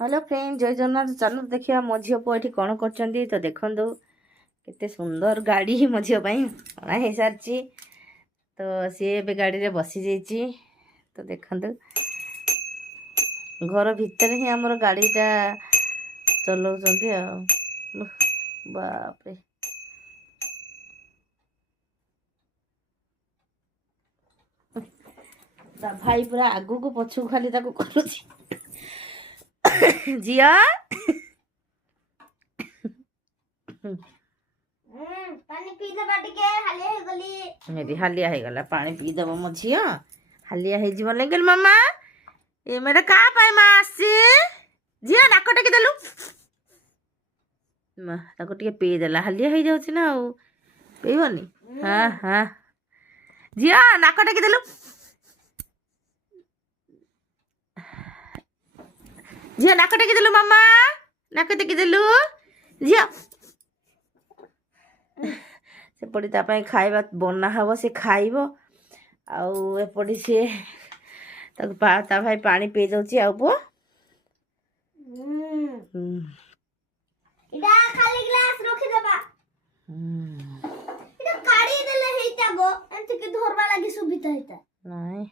hello friend जय जगन्नाथ चलो देखिए मो झील पु ये कौन कर तो देखु केते सुंदर गाड़ी मो झील अणा हो सारी तो सी ए गाड़ी रे बसी जाइए तो देखु घर भितर ही आमर गाड़ीटा चलाउछन्ती बाप रे ता भाई पूरा आगू को पछू खाली ताको करूची जिया पानी पी दबा टिके हालिया हो गली मेरी हालिया हो गला पानी पी दब मो झिया हालिया हो जीवन लगे मामा ए मेरा का पाए मासी झिया नाक टेकी देलु मा ताको टिके पी देला हालिया हो जाउची ना आ पीबनी हां हां झिया नाक टेकी देलु झिया नाक टेकी देलु मामा नाक टेकी देलु झिया सेपटे तापाई खाइबा बना हब से खाइब आउपटे सी ता भाई पानी पी दउची आ पुओ इडा खाली ग्लास रखि देबा इडा काढी देले हेता गो एंत के धरबा लागि सुबिता हेता नहीं